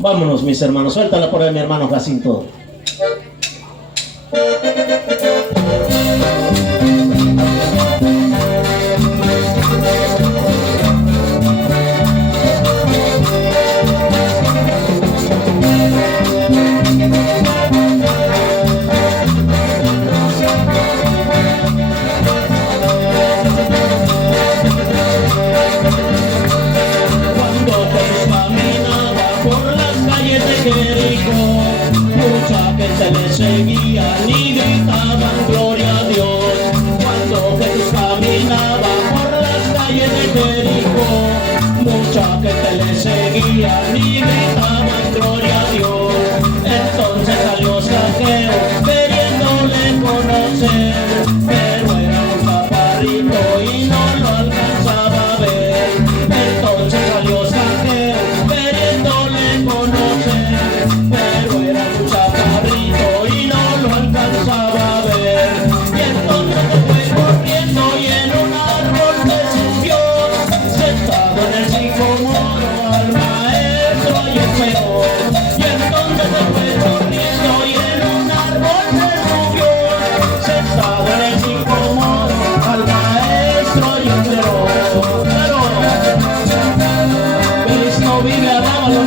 Vámonos, mis hermanos. Suéltala por ahí, mi hermano Jacinto. Mucha gente le seguía y gritaban gloria a Dios. Cuando Jesús caminaba por las calles de Jericó, mucha gente le seguía y gritaban gloria a Dios. Entonces salió Zaqueo queriéndole conocer, pero era un chaparrito y no lo alcanzaba a ver. Entonces salió Zaqueo queriéndole conocer, pero era un chaparrito y no lo alcanzaba a ver. Y entonces se fue corriendo y en un árbol se subió, sentado en el sicomoro al maestro y esperó. Y entonces se fue corriendo y en un árbol se subió, sentado en el sicomoro al maestro y esperó. Pero Cristo vive, alábalo,